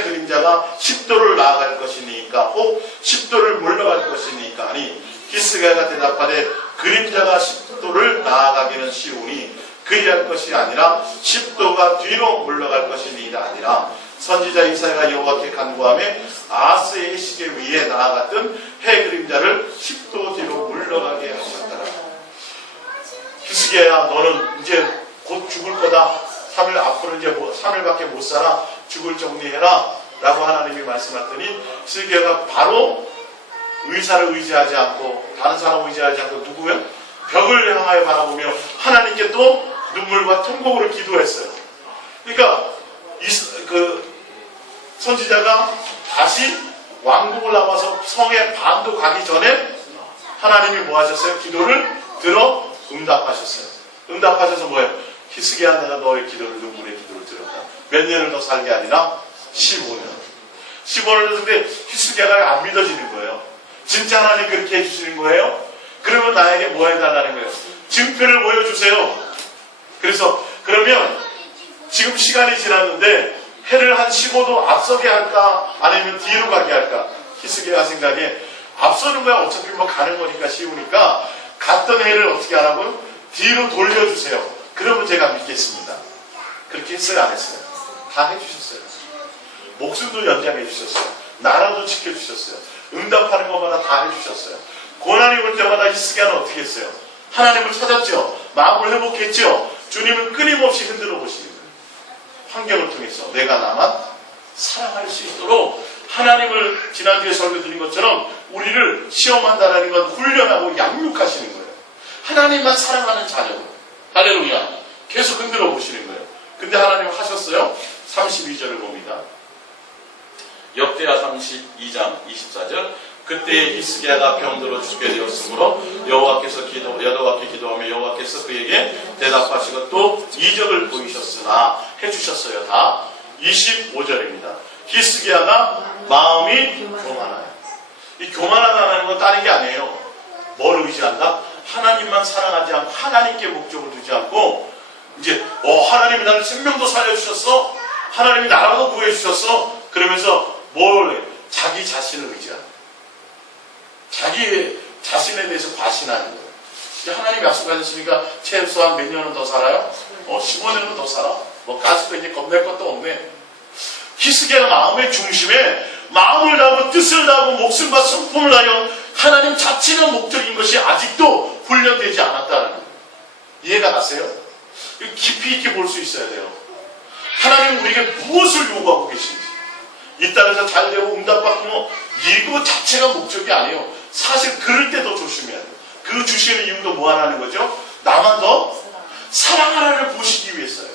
그림자가 10도를 나아갈 것이니까 혹 10도를 물러갈 것이니까 하니 히스기야가 대답하되 그림자가 10도를 나아가기는 쉬우니 그리할 것이 아니라 10도가 뒤로 물러갈 것이니이다 아니라 선지자 이사야가 여호와께 간구하며 아하스의 시계 위에 나아갔던 해 그림자를 10도 뒤로 물러가게 하셨더라. 히스기야야 너는 이제 곧 죽을 거다. 3일 앞으로 이제 3일밖에 못 살아. 죽을 정리해라 라고 하나님이 말씀하셨더니 히스기야가 바로 의사를 의지하지 않고 다른 사람을 의지하지 않고 누구요? 벽을 향하여 바라보며 하나님께 또 눈물과 통곡으로 기도했어요. 그러니까 선지자가 다시 왕국을 나와서 성에 반도 가기 전에 하나님이 뭐 하셨어요? 기도를 들어 응답하셨어요. 응답하셔서 뭐예요? 히스기야 내가 너의 기도를 눈물의 기도를 들었다. 몇 년을 더 살게 아니라 15년. 15년을 했는데 히스기야가 안 믿어지는 거예요. 진짜 하나님 그렇게 해주시는 거예요? 그러면 나에게 뭐 해달라는 거예요? 증표를 보여주세요. 그래서 그러면 지금 시간이 지났는데 해를 한 15도 앞서게 할까 아니면 뒤로 가게 할까? 히스기야 생각에 앞서는 거야. 어차피 뭐 가는 거니까 쉬우니까 갔던 해를 어떻게 하라고요? 뒤로 돌려주세요. 그러면 제가 믿겠습니다. 그렇게 했어요? 안 했어요? 다 해주셨어요. 목숨도 연장해 주셨어요. 나라도 지켜주셨어요. 응답하는 것마다 다 해주셨어요. 고난이 올 때마다 히스기야는 어떻게 했어요? 하나님을 찾았죠. 마음을 회복했죠. 주님은 끊임없이 흔들어 보시는 거예요. 환경을 통해서 내가 나만 사랑할 수 있도록 하나님을 지난주에 설교드린 것처럼 우리를 시험한다라는 건 훈련하고 양육하시는 거예요. 하나님만 사랑하는 자녀로. 할렐루야. 계속 흔들어 보시는 거예요. 근데 하나님 하셨어요? 32절을 봅니다. 역대하 32장 24절. 그때 히스기야가 병들어 죽게 되었으므로 여호와께 기도하며 여호와께서 그에게 대답하시고 또 이적을 보이셨으나 해주셨어요. 다 25절입니다. 히스기야가 마음이 교만하여. 이 교만하다는 건 다른 게 아니에요. 뭘 의지한다? 하나님만 사랑하지 않고 하나님께 목적을 두지 않고 이제 하나님이 나를 생명도 살려주셨어? 하나님이 나라도 구해주셨어. 그러면서 자기 자신을 의지하는 거예요. 자기 자신에 대해서 과신하는 거예요. 하나님이 약속하셨으니까 최소한 몇 년은 더 살아요? 15년은 더 살아? 가스도 이제 겁낼 것도 없네. 히스기야가 마음의 중심에 마음을 다하고 뜻을 다하고 목숨과 성품을 다하여 하나님 자체가 목적인 것이 아직도 훈련되지 않았다는 거예요. 이해가 가세요? 깊이 있게 볼 수 있어야 돼요. 하나님은 우리에게 무엇을 요구하고 계신지, 이 땅에서 잘되고 응답받고 이거 자체가 목적이 아니에요. 사실 그럴 때 더 조심해야 돼요. 그 주시는 이유도 뭐 하라는 거죠? 나만 더 사랑하라를 보시기 위해서요.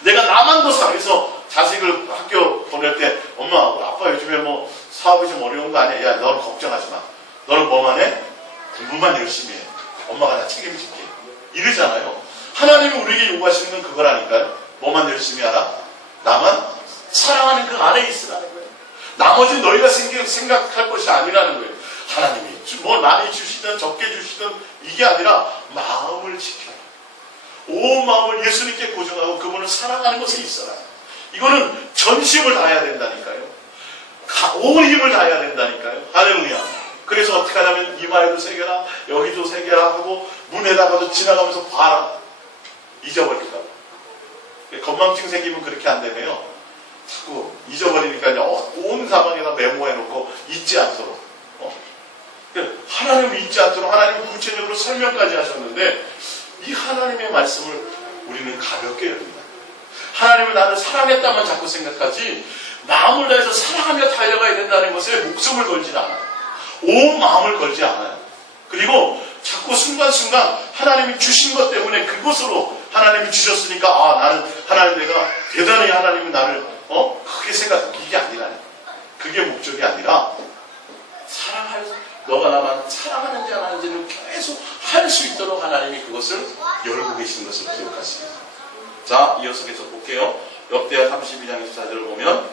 내가 나만 더 사랑해서 자식을 학교 보낼 때 엄마, 아빠 요즘에 사업이 좀 어려운 거 아니야? 야, 너는 걱정하지 마. 너는 뭐만 해? 공부만 열심히 해. 엄마가 다 책임질게. 이러잖아요. 하나님이 우리에게 요구하시는 건 그거라니까요. 뭐만 열심히 하라? 나만 사랑하는 그 안에 있으라는 거예요. 나머지 너희가 생각할 것이 아니라는 거예요. 하나님이 많이 주시든 적게 주시든 이게 아니라 마음을 지켜라. 온 마음을 예수님께 고정하고 그분을 사랑하는 것에 있어라. 이거는 전심을 다해야 된다니까요. 온 힘을 다해야 된다니까요. 할렐루야. 그래서 어떻게 하냐면 이마에도 새겨라, 여기도 새겨라 하고 문에다가도 지나가면서 봐라. 잊어버릴까 봐. 건망증 생기면 그렇게 안 되네요. 자꾸 잊어버리니까 온 사방에다 메모해놓고 잊지 않도록. 하나님을 잊지 않도록 하나님은 구체적으로 설명까지 하셨는데 이 하나님의 말씀을 우리는 가볍게 여깁니다. 하나님을 나를 사랑했다만 자꾸 생각하지 마음을 다해서 사랑하며 달려가야 된다는 것에 목숨을 걸지 않아요. 온 마음을 걸지 않아요. 그리고 자꾸 순간순간 하나님이 주신 것 때문에 그것으로 하나님이 주셨으니까 나는 하나님 내가 대단히 하나님이 나를 크게 생각 이게 아니라니까. 그게 목적이 아니라 너가 나만 사랑하는지 안 하는지를 계속 할 수 있도록 하나님이 그것을 열고 계신 것을 기억하십니다. 자, 이어서 계속 볼게요. 역대하 32장 24절을 보면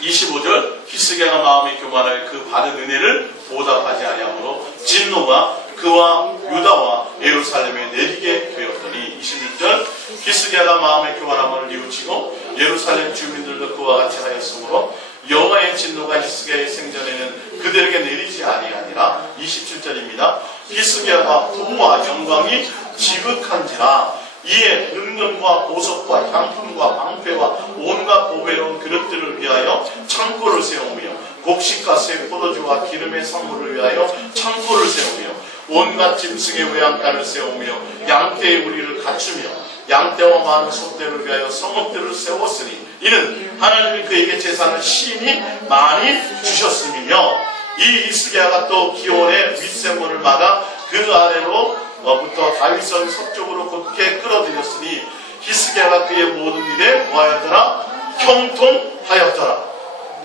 25절 히스기야가 마음이 교만하여 그 받은 은혜를 보답하지 아니하므로 진노가 그와 유다와 예루살렘에 내리게 되었더니 26절 히스기야가 마음의 교만함을 뉘우치고 예루살렘 주민들도 그와 같이 하였으므로 여호와의 진노가 히스기야의 생전에는 그들에게 내리지 아니하니라. 27절입니다. 히스기야가 부와 영광이 지극한지라 이에 은금과 보석과 향품과 방패와 온갖 보배로운 그릇들을 위하여 창고를 세우며 곡식과 새 포도주와 기름의 선물을 위하여 창고를 세우며 온갖 짐승의 외양간을 세우며 양떼의 우리를 갖추며 양떼와 많은 소떼를 위하여 성읍들을 세웠으니 이는 하나님이 그에게 재산을 심히 많이 주셨음이며 이 히스기야가 또 기온의 윗샘문을 막아 그 아래로부터 다윗성 서쪽으로 곧게 끌어들였으니 히스기야가 그의 모든 일에 뭐하였더라? 형통하였더라.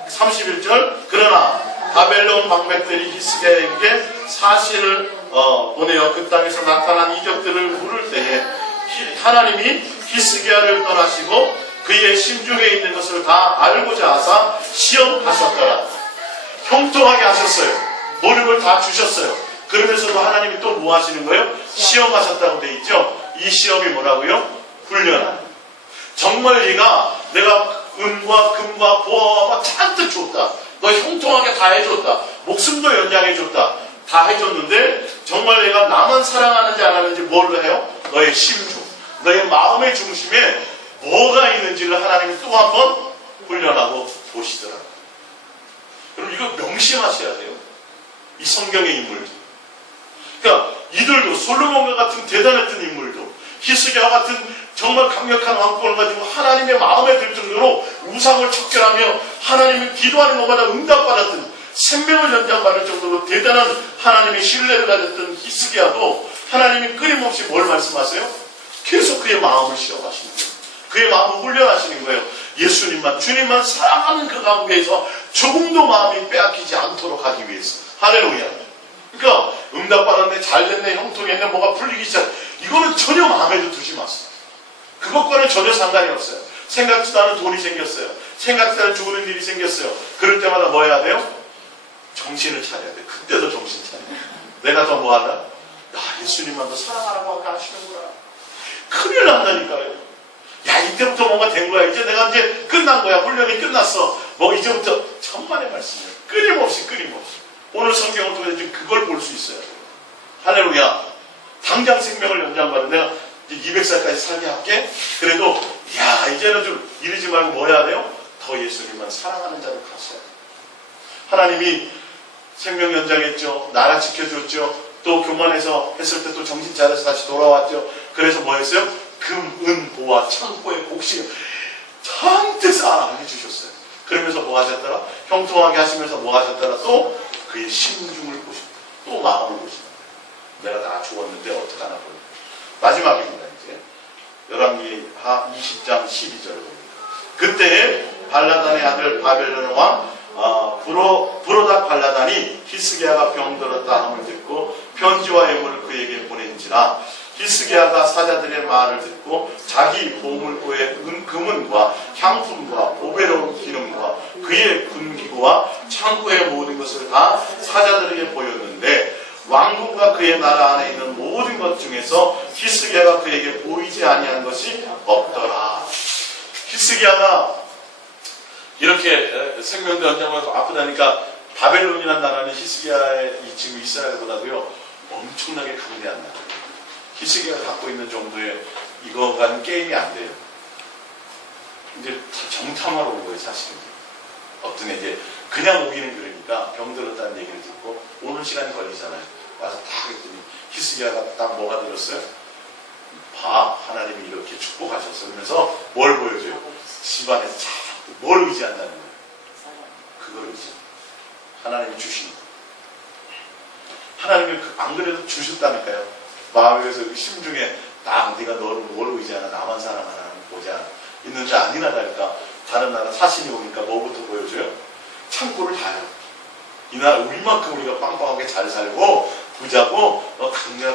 31절 그러나 바벨론 방백들이 히스기야에게 사신을 보내어 그 땅에서 나타난 이적들을 물을 때에 하나님이 히스기야를 떠나시고 그의 심중에 있는 것을 다 알고자 하사 시험하셨더라. 형통하게 하셨어요. 모든 걸 다 주셨어요. 그러면서도 하나님이 또 뭐 하시는 거예요? 시험하셨다고 돼 있죠. 이 시험이 뭐라고요? 훈련하는. 정말 내가 은과 금과 보화와 막 잔뜩 줬다. 너 형통하게 다 해줬다. 목숨도 연장해줬다. 다 해줬는데 정말 내가 나만 사랑하는지 안 하는지 뭘 해요? 너의 심중, 너의 마음의 중심에 뭐가 있는지를 하나님이 또 한 번 훈련하고 보시더라고요. 여러분 이거 명심하셔야 돼요. 이 성경의 인물들. 그러니까 이들도 솔로몬과 같은 대단했던 인물도 히스기야 같은 정말 강력한 왕권을 가지고 하나님의 마음에 들 정도로 우상을 척결하며 하나님이 기도하는 것마다 응답받았던 생명을 연장받을 정도로 대단한 하나님의 신뢰를 가졌던 히스기야도 하나님이 끊임없이 뭘 말씀하세요? 계속 그의 마음을 시험하시는 거예요. 그의 마음을 훈련하시는 거예요. 예수님만 주님만 사랑하는 그 가운데에서 조금도 마음이 빼앗기지 않도록 하기 위해서. 할렐루야. 그러니까 응답받았네, 잘됐네, 형통했네, 뭐가 풀리기 시작. 이거는 전혀 마음에도 두지 마세요. 그것과는 전혀 상관이 없어요. 생각지도 않은 돈이 생겼어요. 생각지도 않은 좋은 일이 생겼어요. 그럴 때마다 뭐 해야 돼요? 정신을 차려야 돼요. 그때도 정신 차려야 돼요. 내가 더 뭐 하나? 예수님만 더 사랑하라고 하시는구나. 큰일 난다니까요. 야, 이때부터 뭔가 된 거야. 이제 내가 이제 끝난 거야. 훈련이 끝났어. 뭐 이제부터 천만의 말씀이에요. 끊임없이. 오늘 성경을 통해서 지금 그걸 볼 수 있어요. 할렐루야. 당장 생명을 연장받은 내가 이제 200살까지 살게 할게. 그래도 야, 이제는 좀 이러지 말고 뭐 해야 돼요? 더 예수님만 사랑하는 자로 갔어요. 하나님이 생명 연장했죠. 나라 지켜줬죠. 또 교만해서 했을 때 또 정신 차려서 다시 돌아왔죠. 그래서 뭐 했어요? 금, 은, 보화, 창고의 곡식 잔뜩 쌓아해 주셨어요. 그러면서 뭐 하셨더라? 형통하게 하시면서 뭐 하셨더라? 또 그의 심중을 보십니다. 또 마음을 보십니다. 내가 다 주었는데 어떡하나 보니. 마지막입니다. 이제 열왕기 하 20장 12절을 봅니다. 그때 발라단의 아들 바벨론 왕 브로닥 발라단이 히스기야가 병들었다 함을 듣고 편지와 예물을 그에게 보낸지라 히스기야가 사자들의 말을 듣고 자기 보물고의 금은과 향품과 보배로운 기름과 그의 군기구와 창고의 모든 것을 다 사자들에게 보였는데 왕궁과 그의 나라 안에 있는 모든 것 중에서 히스기야가 그에게 보이지 아니한 것이 없더라. 히스기야가 이렇게 생명도 연장하고 아프다니까 바벨론이라는 나라는 히스기야의 지금 이스라엘보다도요 엄청나게 강대한 나라. 히스기야가 갖고 있는 정도의 이거가는 게임이 안 돼요. 이제 다 정탐하러 온 거예요, 사실은. 어떤 이제 그냥 오기는 그러니까 병들었다는 얘기를 듣고 오는 시간이 걸리잖아요. 와서 딱 했더니 히스기야가 딱 뭐가 들었어요? 봐, 하나님이 이렇게 축복하셨어. 그러면서 뭘 보여줘요? 집안에서 뭘 의지한다는 거예요? 그걸 의지. 하나님이 주신 거. 하나님이 안 그래도 주셨다니까요. 마음에서 심중에 딱 네가 너를 뭘 의지하나 나만 사랑하나 보자. 있는지 아니나 다를까 다른 나라 사신이 오니까 뭐부터 보여줘요? 창고를 다요. 이날 우리만큼 우리가 빵빵하게 잘 살고 부자고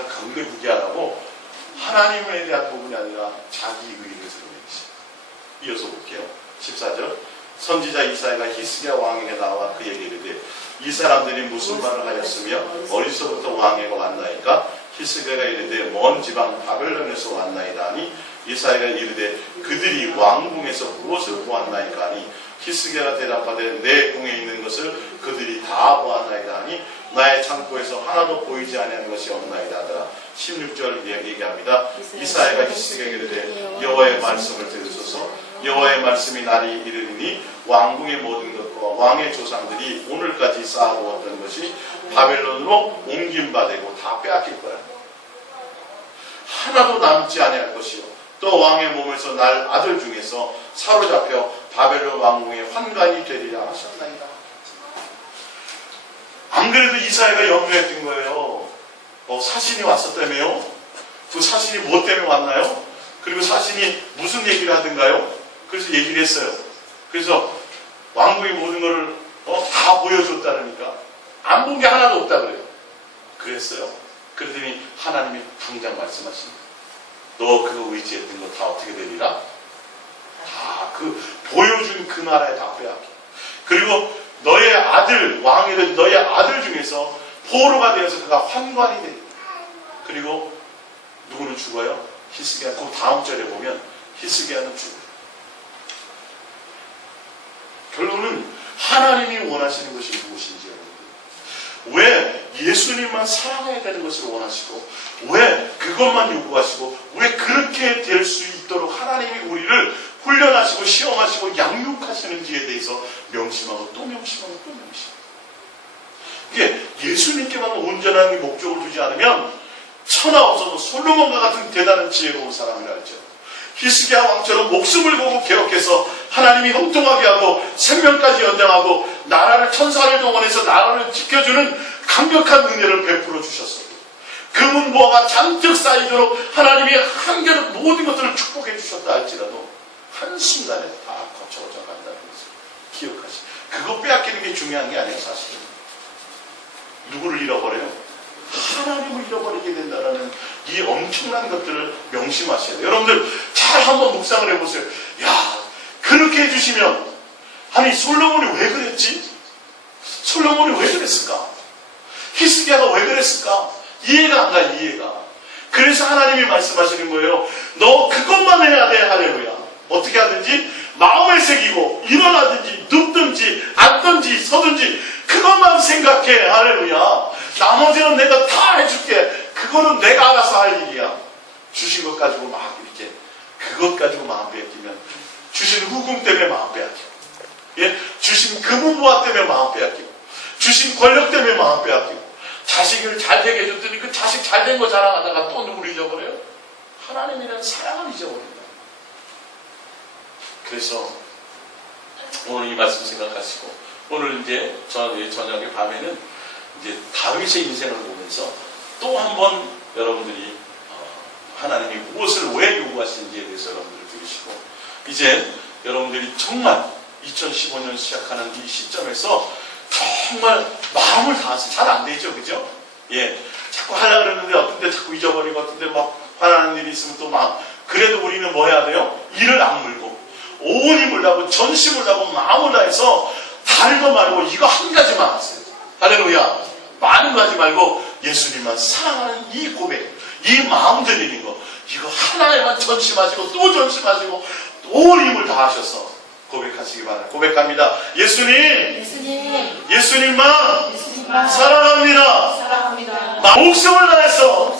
강대무기하라고 하나님에 대한 부분이 아니라 자기 의를 드러내시. 이어서 볼게요. 14절 선지자 이사야가 히스기야 왕에게 나와 그에게 이르되 이 사람들이 무슨 말을 하였으며 어디서부터 왕에게 왔나이까? 히스기야가 이르되 먼 지방 바벨론에서 왔나이다 하니 이사야가 이르되 그들이 왕궁에서 무엇을 보았나이까 하니 히스기야가 대답하되 내 궁에 있는 것을 그들이 다 보았나이다 하니 나의 창고에서 하나도 보이지 아니하는 것이 없나이다 하더라. 16절 얘기합니다. 이사야가 히스기야에게 이르되 여호와의 말씀을 들으소서. 여호와의 말씀이 날이 이르리니 왕궁의 모든 것과 왕의 조상들이 오늘까지 쌓아두었던 것이 바벨론으로 옮김받고 다 빼앗길 거라. 하나도 남지 아니할 것이요 또 왕의 몸에서 날 아들 중에서 사로잡혀 바벨론 왕궁의 환관이 되리라 하셨나이다. 안 그래도 이사야가 염려했던 거예요. 사신이 왔었다며요? 그 사신이 뭐 때문에 왔나요? 그리고 사신이 무슨 얘기를 하던가요? 그래서 얘기를 했어요. 그래서 왕궁의 모든 것을 다 보여줬다니까 안 본 게 하나도 없다 그래요. 그랬어요. 그러더니 하나님이 당장 말씀하십니다. 너 그거 의지했던 거 다 어떻게 되리라? 다 그 보여준 그 나라에 다 빼앗겨. 그리고 너의 아들 왕이 된 너의 아들 중에서 포로가 되어서 그가 환관이 되리라. 그리고 누구는 죽어요? 히스기야. 그 다음 절에 보면 히스기야는 죽어요. 결론은 하나님이 원하시는 것이 무엇인지 여러분들. 왜 예수님만 사랑해야 되는 것을 원하시고 왜 그것만 요구하시고 왜 그렇게 될 수 있도록 하나님이 우리를 훈련하시고 시험하시고 양육하시는지에 대해서 명심하고 또 명심하고 또 명심하고 이게 예수님께만 온전한 목적을 두지 않으면 천하 없어도 솔로몬과 같은 대단한 지혜로운 사람이라 했죠. 히스기야 왕처럼 목숨을 걸고 개혁해서 하나님이 형통하게 하고 생명까지 연장하고 나라를 천사를 동원해서 나라를 지켜주는 강력한 은혜를 베풀어 주셨어요. 금은보화가 잔뜩 쌓이도록 하나님이 한결 모든 것들을 축복해 주셨다 할지라도 한순간에 다 거쳐져 간다는 것을 기억하시. 그거 빼앗기는 게 중요한 게 아니에요. 사실은 누구를 잃어버려요? 하나님을 잃어버리게 된다는 이 엄청난 것들을 명심하셔야 돼요. 여러분들 잘 한번 묵상을 해보세요. 야, 그렇게 해주시면 아니 솔로몬이 왜 그랬지? 솔로몬이 왜 그랬을까? 히스기야가 왜 그랬을까? 이해가 안 가. 이해가. 그래서 하나님이 말씀하시는 거예요. 너 그것만 해야 돼. 할렐루야. 어떻게 하든지 마음에 새기고 일어나든지 눕든지 앉든지 서든지 그것만 생각해. 할렐루야. 나머지는 내가 다 해줄게. 그거는 내가 알아서 할 일이야. 주신 것 가지고 막 이렇게 그것 가지고 마음 빼앗기면 주신 후금 때문에 마음 빼앗기고, 예? 주신 금은부와 때문에 마음 빼앗기고, 주신 권력 때문에 마음 빼앗기고, 자식을 잘 되게 해줬더니 그 자식 잘 된 거 자랑하다가 또 누구를 잊어버려요? 하나님이라는 사랑을 잊어버린다. 그래서 오늘 이 말씀 생각하시고, 오늘 이제 저녁에 밤에는 이제 다윗의 인생을 보면서 또 한 번 여러분들이 하나님이 무엇을 왜 요구하시는지에 대해서 여러분들 들으시고, 이제 여러분들이 정말 2015년 시작하는 이 시점에서 정말 마음을 다해서 잘 안 되죠, 그죠? 예, 자꾸 하려고 그러는데 어떤데 자꾸 잊어버리고 어떤데 막 화나는 일이 있으면 또 막, 그래도 우리는 뭐 해야 돼요? 이를 악물고 온 힘을 다하고 전심을 다하고 마음을 다해서 다른 거 말고 이거 한 가지만 하세요. 할렐루야. 많은 거 하지 말고 예수님만 사랑하는 이 고백, 이 마음 드리는 거, 이거 하나에만 전심하시고 또 전심하시고 온 힘을 다하셔서 고백하시기 바랍니다. 고백합니다. 예수님, 예수님만 예수님만 사랑합니다. 사랑합니다. 목숨을 다해서